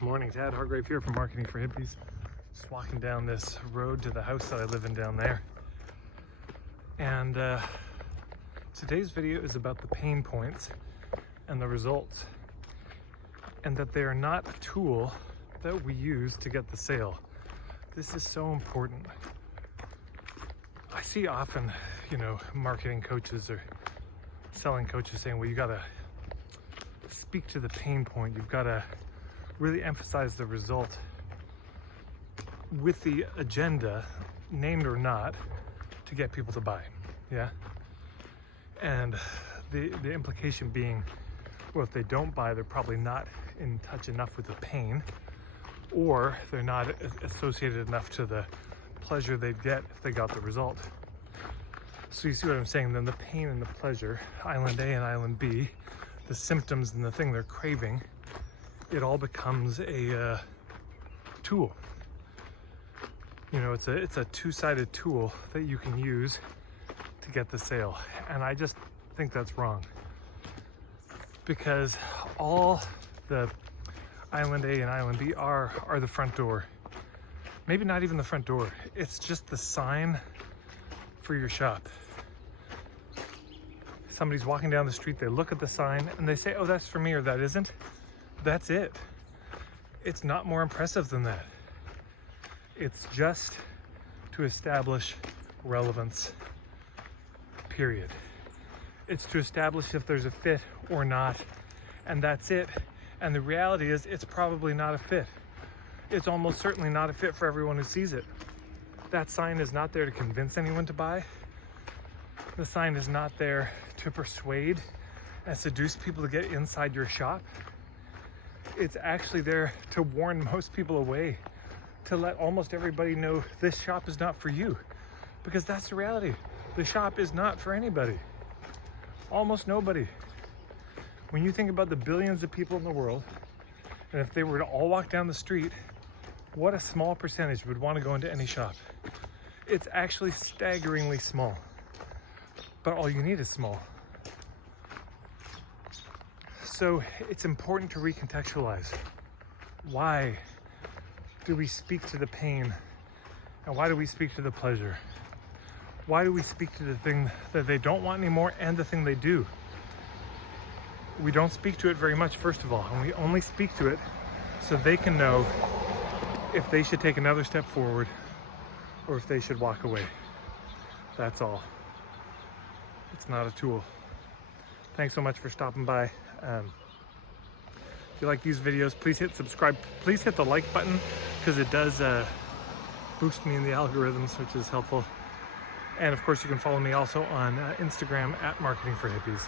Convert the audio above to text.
Good morning, Tad Hargrave here from Marketing for Hippies. Just walking down this road to the house that I live in down there. And today's video is about the pain points and the results, and that they are not a tool that we use to get the sale. This is so important. I see often, marketing coaches or selling coaches saying, well, you gotta speak to the pain point. You've gotta really emphasize the result with the agenda, named or not, to get people to buy. Yeah. And the implication being, well, if they don't buy, they're probably not in touch enough with the pain, or they're not associated enough to the pleasure they'd get if they got the result. So you see what I'm saying? Then the pain and the pleasure, island A and island B, the symptoms and the thing they're craving, it all becomes a tool. It's a two-sided tool that you can use to get the sale. And I just think that's wrong, because all the island A and island B are the front door. Maybe not even the front door. It's just the sign for your shop. Somebody's walking down the street, they look at the sign and they say, oh, that's for me, or that isn't. That's it. It's not more impressive than that. It's just to establish relevance, period. It's to establish if there's a fit or not, and that's it. And the reality is, it's probably not a fit. It's almost certainly not a fit for everyone who sees it. That sign is not there to convince anyone to buy. The sign is not there to persuade and seduce people to get inside your shop. It's actually there to warn most people away, to let almost everybody know this shop is not for you, because that's the reality. The shop is not for anybody. Almost nobody. When you think about the billions of people in the world, and if they were to all walk down the street, what a small percentage would want to go into any shop. It's actually staggeringly small, but all you need is small. So it's important to recontextualize. Why do we speak to the pain, and why do we speak to the pleasure? Why do we speak to the thing that they don't want anymore and the thing they do? We don't speak to it very much, first of all, and we only speak to it so they can know if they should take another step forward or if they should walk away. That's all. It's not a tool. Thanks so much for stopping by. If you like these videos, please hit subscribe. Please hit the like button, because it does boost me in the algorithms, which is helpful. And of course, you can follow me also on Instagram at Marketing for Hippies.